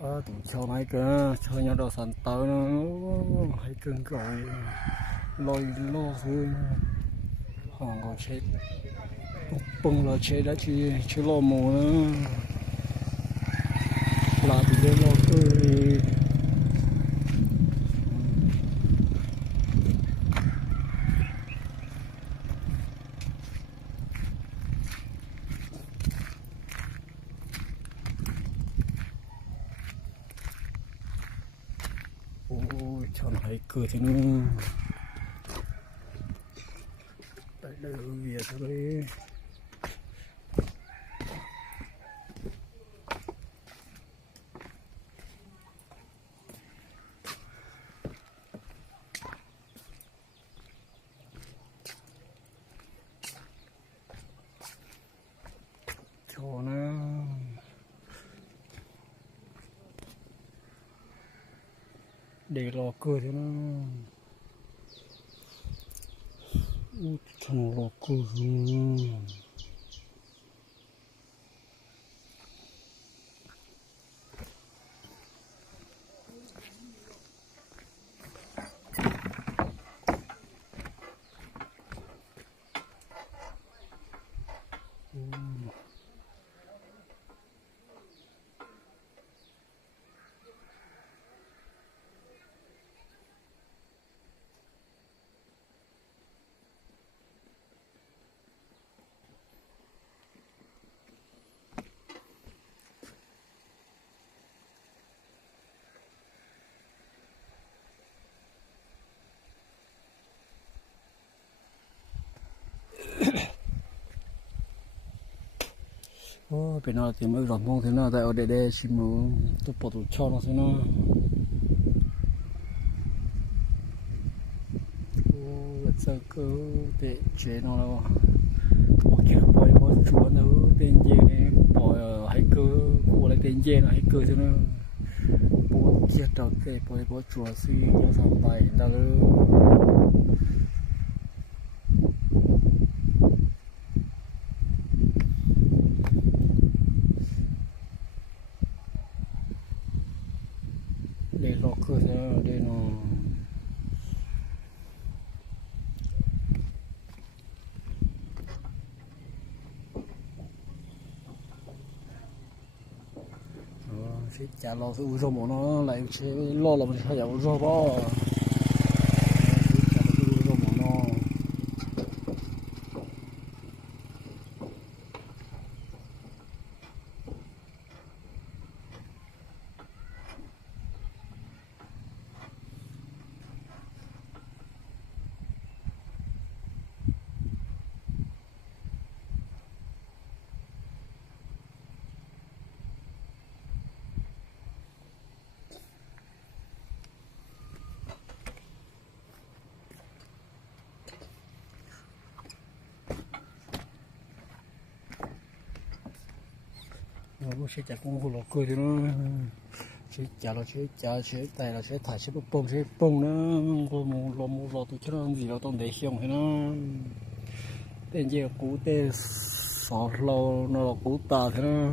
ờ tụi cho mấy cái cho nhau đồ sàn tớ nó hay cưng gọi lôi lô thứ hoàng có chết. Bùng là chết đã chỉ chỉ lô mù nữa. Là bị lên lô cười ôi cho nó hay cười thế nữa tại đây là việc thôi cho nó để lò cưa thế nó út thằng lò cưa. Cười rồi. Ô, bên nào thì mới rộng mong thế nào tại ở đây đây xin mù tôi bỏ tụi cho nó thế nào. Ô vật sơ cơ để chế nó đâu bỏ kia bỏ bỏ chúa nó tên gì này. Bỏ ở ờ, hay cơ của lại tên gì nó hay cơ thế nào. Bỏ kia đầu tệ bỏ bỏ chúa xí nó xong bài ta luôn để lọ cửa ra để nó sẽ trả lo sự uzo mà nó lại sẽ lo là mình phải giàu uzo bao nó sẽ chả cũng lọ cười thì nó, sẽ chả nó sẽ chả, sẽ tài nó sẽ thải sẽ bông sẽ bông nó có một lọ một lọ tụi nó gì nó tông để hiong hay nó tên gì cú tên sọ lâu nó là cú ta thế nó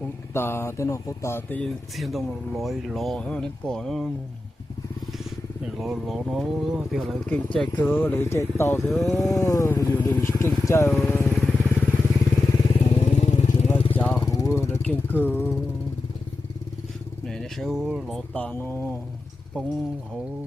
cú ta tên nó cú ta tên xin tông lội lọ ha nên bỏ nó lọ lọ nó thì là kinh chạy cơ lấy chạy tàu thế nhiều điều kinh chạy là kiên cư này nó sẽ lộ tà nó bóng hổ.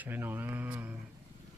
ช่วหน่อย